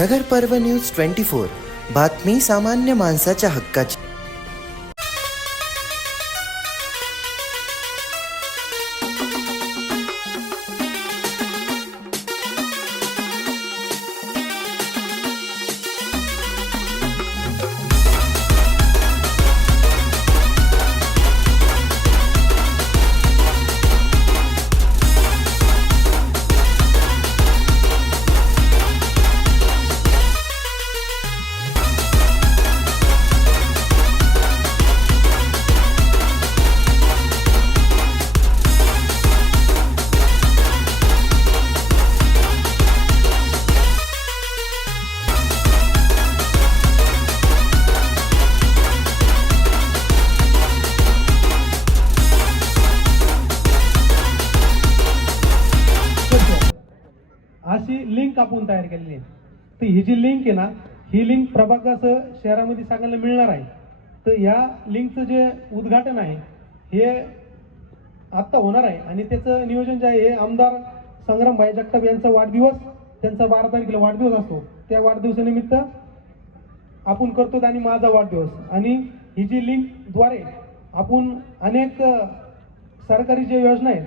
नगर पर्व news twenty four. बातमी सामान्य माणसाच्या हक्काची. कापून आपण तयार केलेली आहे तर ही जी लिंक आहे ना ही लिंक प्रभागासह शहरामध्ये सांगायला मिळणार आहे. तर या लिंकचं जे उद्घाटन आहे हे आत्ता होणार आहे आणि त्याचं नियोजन जे आहे हे आमदार संग्रामभाई जगताप यांचा वाढदिवस त्यांचा बारा तारखेला वाढदिवस असतो. त्या वाढदिवसानिमित्त आपण करतो आणि माझा वाढदिवस. आणि ही जी लिंकद्वारे आपण अनेक सरकारी जे योजना आहेत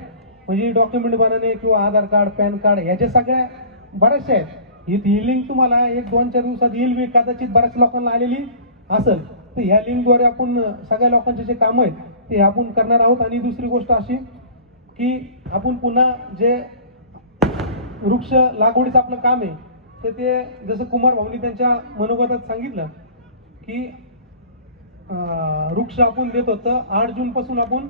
म्हणजे डॉक्युमेंट बनवणे किंवा आधार कार्ड पॅन कार्ड ह्याच्या सगळ्या बऱ्याचशा आहेत. ही ही लिंक तुम्हाला एक दोन चार दिवसात येईल. बी कदाचित बऱ्याच लोकांना आलेली असेल. तर ह्या लिंकद्वारे आपण सगळ्या लोकांचे जे कामं आहेत ते आपण करणार आहोत. आणि दुसरी गोष्ट अशी की आपण पुन्हा जे वृक्ष लागवडीचं आपलं काम आहे तर ते जसं कुमार भाऊनी त्यांच्या मनोगतात सांगितलं की वृक्ष आपण देत होतं. आठ जूनपासून आपण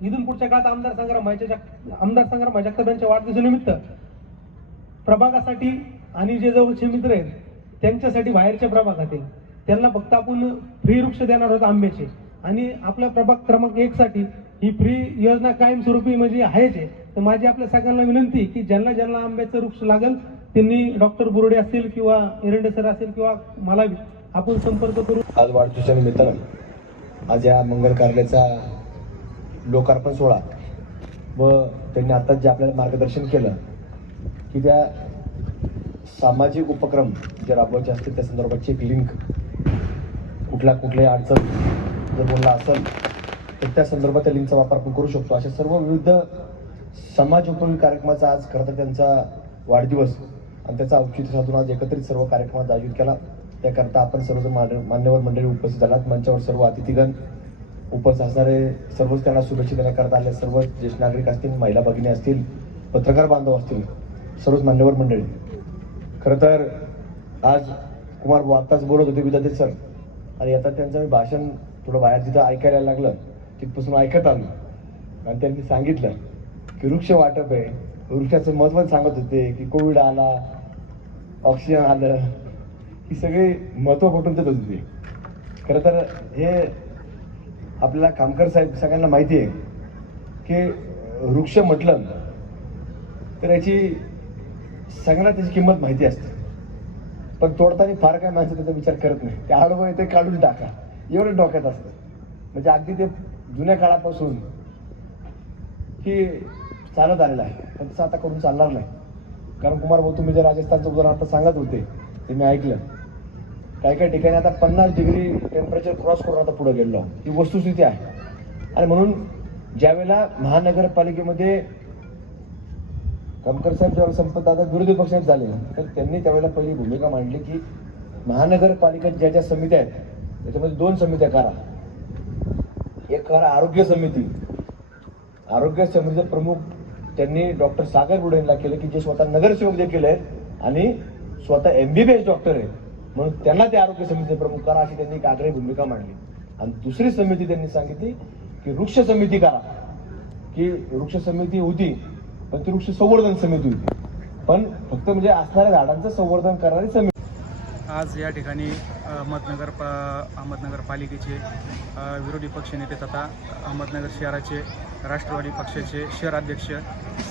इथून पुढच्या काळात आमदार संग्राम भाईच्या आमदार संग्राम भाई जगताप यांच्या वाढदिवसानिमित्त प्रभागासाठी आणि जे जवळचे मित्र आहेत त्यांच्यासाठी बाहेरच्या प्रभागातील त्यांना फक्त आपण फ्री वृक्ष देणार आहोत आंब्याचे. आणि आपल्या प्रभाग क्रमांक एकसाठी ही फ्री योजना कायमस्वरूपी म्हणजे आहेच आहे. तर माझी आपल्या सगळ्यांना विनंती की ज्यांना ज्यांना आंब्याचं वृक्ष लागेल त्यांनी डॉक्टर बुरडे असतील किंवा एरंडे सर असेल किंवा मला आपण संपर्क करू. आज वाढदिवसाच्या निमित्तानं आज या मंगल कार्याचा लोकार्पण सोहळा. व त्यांनी आताच जे आपल्याला मार्गदर्शन केलं की त्या सामाजिक उपक्रम जे राबवायचे असतील त्या संदर्भाची एक लिंक कुठल्या कुठल्याही अडचण जर बोलला असेल तर त्या संदर्भात त्या लिंकचा वापर आपण करू शकतो. अशा सर्व विविध समाज उपयोगी कार्यक्रमाचा आज खरं तर त्यांचा वाढदिवस आणि त्याचा औचित्य साधून आज एकत्रित सर्व कार्यक्रमात आयोजित केला. त्याकरता आपण सर्वजण मान- मान्यवर मंडळी उपस्थित झालात. मंचावर सर्व अतिथीगण उपस्थित असणारे सर्वच त्यांना शुभेच्छा देण्याकरता आले सर्व ज्येष्ठ नागरिक असतील महिला भगिनी असतील पत्रकार बांधव असतील सर्वच मान्यवर मंडळी. खरं तर आज कुमार भाऊ आत्ताच बोलत होते विद्यार्थी सर. आणि आता त्यांचं मी भाषण थोडं बाहेर जिथं ऐकायला लागलं. तिथपासून ऐकत आलो. आणि त्यांनी सांगितलं की वृक्ष वाटप आहे. वृक्षाचं महत्त्व सांगत होते की कोविड आला ऑक्सिजन आलं ही सगळी महत्त्व पटून देत होते. खरं तर हे आपल्याला कामकर साहेब सगळ्यांना माहिती आहे की वृक्ष म्हटलं तर याची सगळ्यांना त्याची किंमत माहिती असते. पण तोडताना फार काय माणसं त्याचा विचार करत नाही. ते आडवं आहे ते काढून टाका. एवढं डोक्यात असतं. म्हणजे अगदी ते जुन्या काळापासून की चालत आलेलं आहे. पण तसं आता करून चालणार नाही. कारण कुमार भाऊ तुम्ही जे राजस्थानचं उदाहरण आता सांगत होते ते मी ऐकलं. काही काही ठिकाणी आता पन्नास डिग्री टेम्परेचर क्रॉस करून आता पुढे गेलो ही वस्तुस्थिती आहे. आणि म्हणून ज्यावेळेला महानगरपालिकेमध्ये कमकर साहेब जेव्हा संपत दादा विरोधी पक्षात झाले तर त्यांनी त्यावेळेला पहिली भूमिका मांडली की महानगरपालिकेत ज्या ज्या समित्या आहेत त्याच्यामध्ये दोन समित्या करा. एक करा आरोग्य समिती. आरोग्य समितीचे प्रमुख त्यांनी डॉक्टर सागर बुडे यांना केलं की जे स्वतः नगरसेवक देखील आहेत आणि स्वतः M B B S doctor आहेत म्हणून त्यांना ते आरोग्य समितीचे प्रमुख करा अशी त्यांनी एक आग्रही भूमिका मांडली. आणि दुसरी समिती त्यांनी सांगितली की वृक्ष समिती करा. की वृक्ष समिती होती पण संवर्धन समिती होती. पण फक्त म्हणजे असणाऱ्या झाडांचं संवर्धन करणारी समिती. आज या ठिकाणी अहमदनगर प अहमदनगर पालिकेचे विरोधी पक्षनेते तथा अहमदनगर शहराचे राष्ट्रवादी पक्षाचे शहराध्यक्ष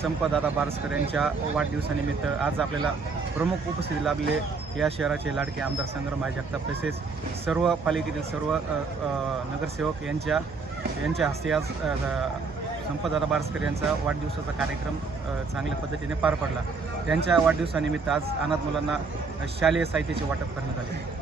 संपदादा बारसकर यांच्या वाढदिवसानिमित्त आज आपल्याला प्रमुख उपस्थिती लाभले. या शहराचे लाडके आमदार संग्रामभाई जगताप तसेच सर्व पालिकेतील सर्व नगरसेवक यांच्या यांच्या हस्ते आज संपदादा बारस्कर बारसकर यांचा वाढदिवसाचा कार्यक्रम चांगल्या पद्धतीने पार पडला. त्यांच्या वाढदिवसानिमित्त आज अनाथ मुलांना शालेय साहित्याचे वाटप करण्यात आले.